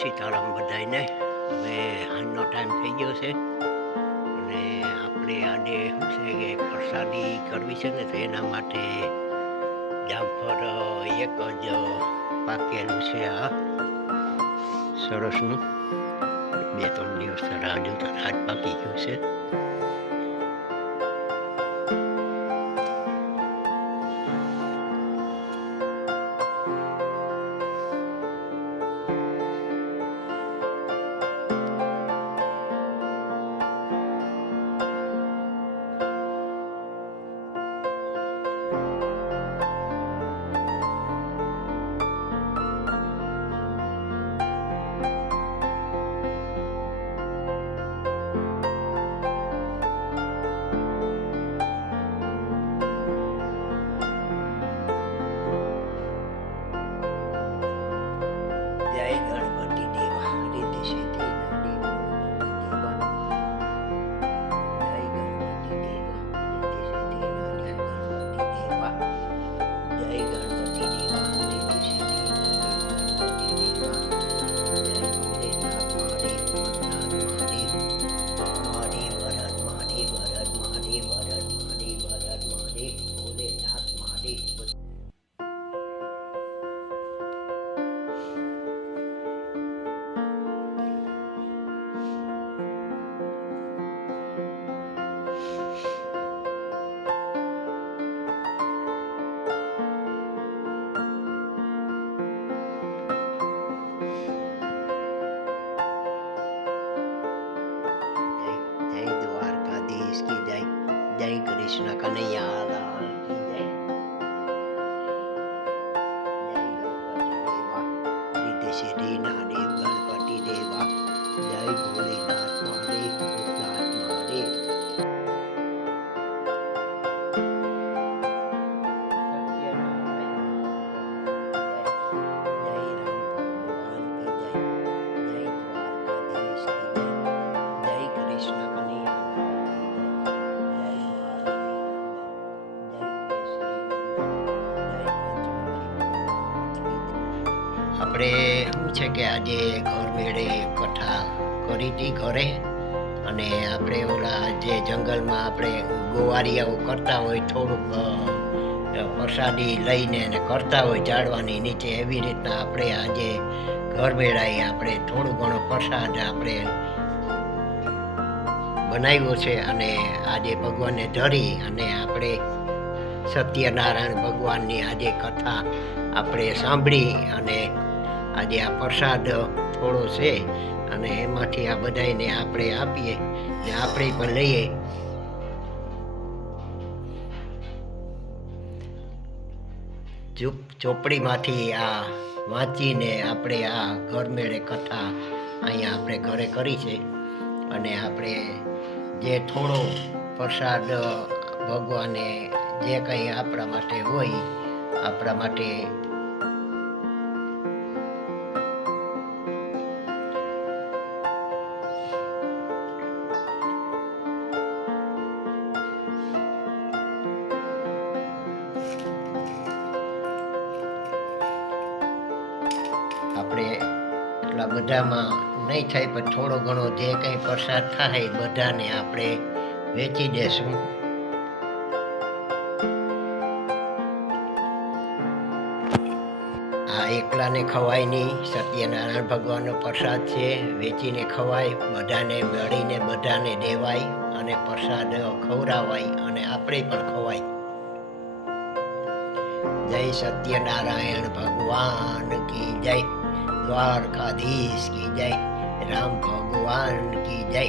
સીતારામ બધાને. હવે હાંજનો ટાઈમ થઈ ગયો છે અને આપણે આજે શું છે કે પ્રસાદી કરવી છે ને, તો એના માટે જામફળ એક જ પાકેલું છે. આ સરસનું 2-3 દિવસ રાહ જોતા રાત પાકી ગયું છે. જય ગણપતિ દેવા, રીતિ સિદ્ધિ નાડી ગણપતિ દેવા, જય ગણપતિ દેવા, રીતિ સિદ્ધિ નાડી ગણપતિ દેવા, જય ગણપતિ દેવા, રીતિ સિદ્ધિ નાડી ગણપતિ દેવા, જય ભોલેનાથ મહાદેવ, ભોલેનાથ મહાદેવ, મહાદેવ વરદ મહાદેવ વરદ મહાદેવ વરદ મહાદેવ વરદ મહાદેવ, ભોલેનાથ મહાદેવ. જય દ્વારકાધીશ કી જય, જય કૃષ્ણ કનૈયા લાલ કી જય, જય ગણપતિ દેવા, રીતિ સિદ્ધિ નાડી ગણપતિ દેવા, જય ભોલેનાથ મહાદેવ, ભૂતનાથ મહાદેવ. આપણે શું છે કે આજે ઘર મેળે કથા કરી હતી ઘરે, અને આપણે ઓલા જે જંગલમાં આપણે ગોવારિયાઓ કરતા હોય થોડુંક પ્રસાદી લઈને અને કરતા હોય ઝાડવાની નીચે, એવી રીતના આપણે આજે ઘર મેળાએ આપણે થોડું ઘણો પ્રસાદ આપણે બનાવ્યો છે. અને આજે ભગવાનને ધરી અને આપણે સત્યનારાયણ ભગવાનની આજે કથા આપણે સાંભળી અને આજે આ પ્રસાદ થોડો છે અને એમાંથી આ બધાને આપણે આપીએ ને આપણે પણ લઈએ. ચોપડીમાંથી આ વાંચીને આપણે આ ઘરમેળે કથા અહીંયા આપણે ઘરે કરી છે. અને આપણે જે થોડો પ્રસાદ ભગવાને જે કંઈ આપણા માટે હોય, આપણા માટે આપણે એટલા બધામાં નહીં થાય, પણ થોડો ઘણો જે કંઈ પ્રસાદ થાય બધાને આપણે વેચી દેશું. આ એકલાને ખવાય નહીં, સત્યનારાયણ ભગવાનનો પ્રસાદ છે, વેચીને ખવાય, બધાને મળીને બધાને દેવાય અને પ્રસાદ ખવડાવાય અને આપણે પણ ખવાય. જય સત્યનારાયણ ભગવાન કી જય, દ્વારકાધીશ કી જય, રામ ભગવાન કી જય.